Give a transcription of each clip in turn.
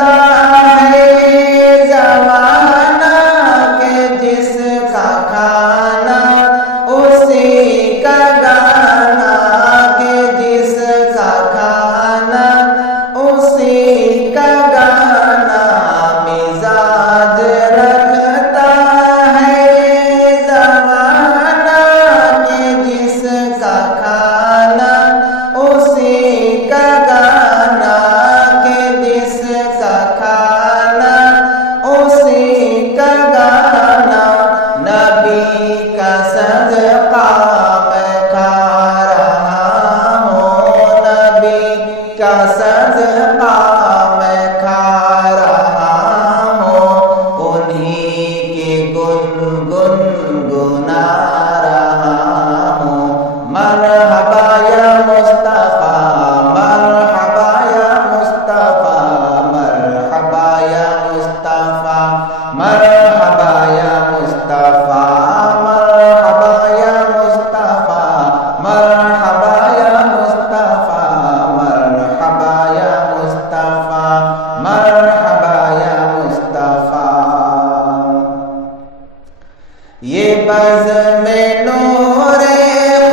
رکھتا ہے زمانہ کہ جس کا کھانا اسی کا گانا، کہ جس کا کھانا اسی کا گانا، مزاج رکھتا ہے زمانہ کہ جس کا کھانا اسی کا گانا، کہ جس کا کھانا اسی کا گانا۔ نبی کا صدقہ میں کھا رہا ہوں، نبی کا صدقہ میں کھا رہا ہوں، انہی کے گنگنا رہا ہوں۔ مرحبا یا مصطفیٰ، مرحبا یا مصطفیٰ، مرحبا یا مصطفیٰ، مرحبا یا مصطفیٰ، مرحبا یا مصطفیٰ، مرحبا یا مصطفیٰ، مرحبا یا مصطفیٰ، مرحبا یا مصطفیٰ۔ یہ بزم نور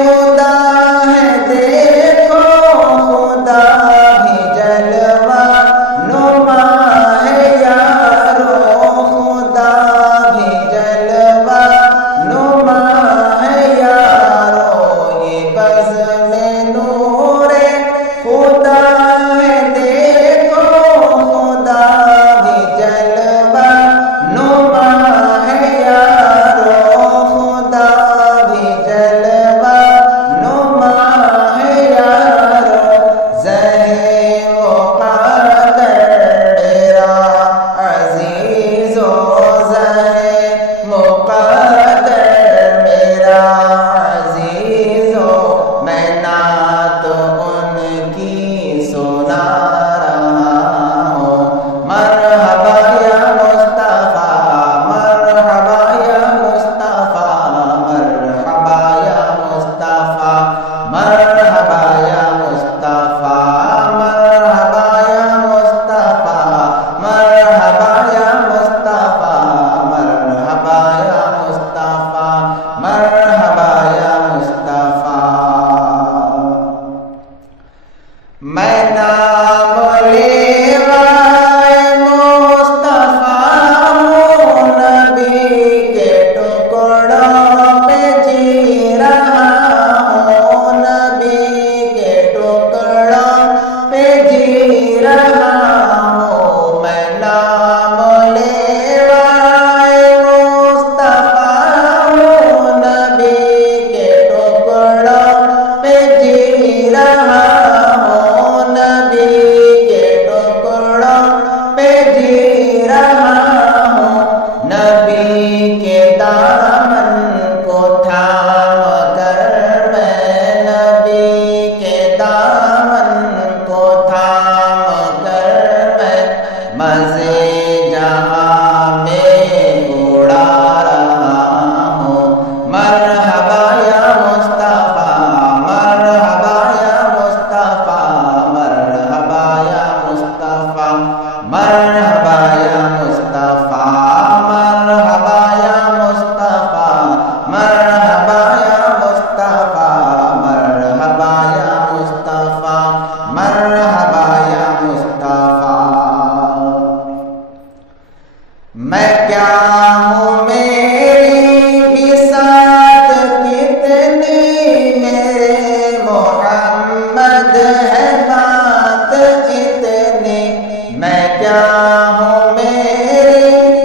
خدا ہے، دیکھو خدا بھی جلوہ نما ہے یارو، خدا بھی جلوہ نما ہے یارو۔ یہ بزم نور خدا ہے، دیکھو خدا بھی جلوہ نما ہے یارو، خدا بھی جلوہ نما ہے یارو۔ زہر مقدر میرا عزیزو، زہر مقدر میرا عزیزو، میں نعت ان کی سنا رہا ہوں۔ مرحبا یا مصطفیٰ، مرحبا یا مصطفیٰ، مرحبا یا مصطفیٰ، مرحبا یا مصطفیٰ، مرحبا یا مصطفیٰ، مرحبا یا مصطفیٰ، مرحبا یا مصطفیٰ، مرحبا یا مصطفیٰ۔ میں نام لیوائے مصطفیٰ ہوں، نبی کے ٹکڑوں پہ جی رہا ہوں، نبی کے ٹکڑوں پہ جی رہا ہوں۔ میں نام لیوائے مصطفیٰ ہوں، نبی کے ٹکڑوں پہ جی رہا ہوں، نبی کے ٹکڑوں پہ جی رہا ہوں۔ نبی کے دامن کو تھام کر میں، نبی کے دامن کو تھام کر میں، مزے جہاں میں اڑا رہا ہوں۔ مرحبا یا مصطفیٰ، مرحبا یا مصطفیٰ، مرحبا یا مصطفیٰ، مرحبا یا مصطفیٰ، مرحبا یا مصطفیٰ، مرحبا یا مصطفیٰ، مرحبا یا مصطفیٰ، مرحبا یا مصطفیٰ۔ میں کیا ہوں میری بساط کتنی، میرے محمد ہے بات اتنی، میں کیا ہوں میری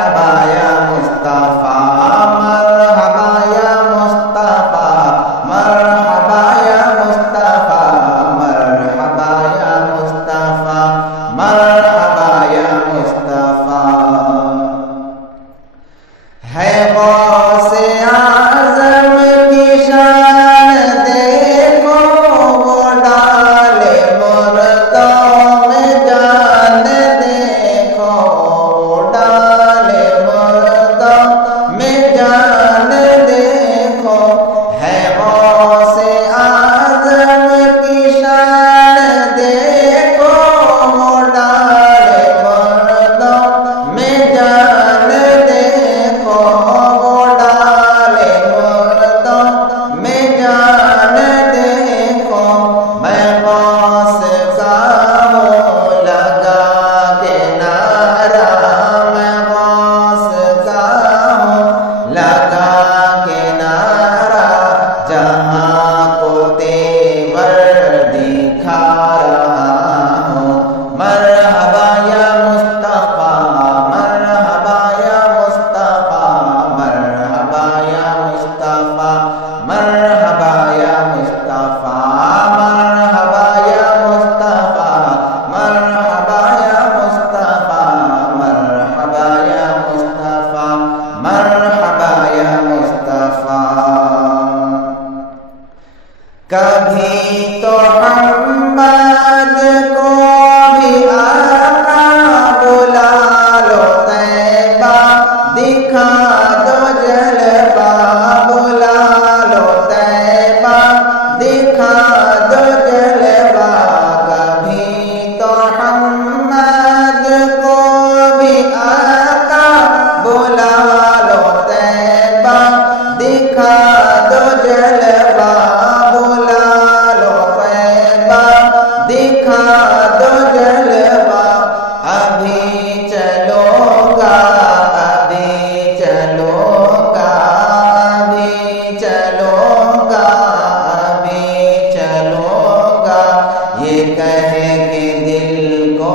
مرحبا یا مصطفیٰ مرحبا یا مصطفیٰ مرحبا یا مصطفیٰ مرحبا یا مصطفیٰ مرحبا یا مصطفیٰ ہے غوث اعظم کی شان دیکھو وہ ڈالے مردوں میں جان دیکھو وہ ڈالے مردوں میں جان دیکھو ہے غوث اعظم کی شان دیکھو وہ ڈالے مردوں میں جان دیکھو وہ ڈالے مردوں میں جان دیکھو میں غوث کا ہوں لگا کے نعرہ میں غوث کا ہوں لگا کے نعرہ جہاں کو تیور دکھا رہا ہوں مرحبا یا مصطفیٰ مرحبا یا مصطفیٰ مرحبا یا مصطفیٰ مرحبا یا مصطفیٰ مرحبا یا مصطفیٰ مرحبا یا مصطفیٰ مرحبا یا مصطفیٰ مرحبا یا مصطفیٰ کبھی تو محمد کو بھی آقا بلا لو طیبہ دکھا دو جلوہ بلا لو طیبہ دکھا دو جلوہ کبھی تو محمد کو بھی آقا بلا لو طیبہ دکھا دو جلوہ بلا لو طیبہ دکھا دو جلوہ ابھی چلو گا ابھی چلو گا ابھی چلو گا ابھی چلو گا یہ کہہ کے دل کو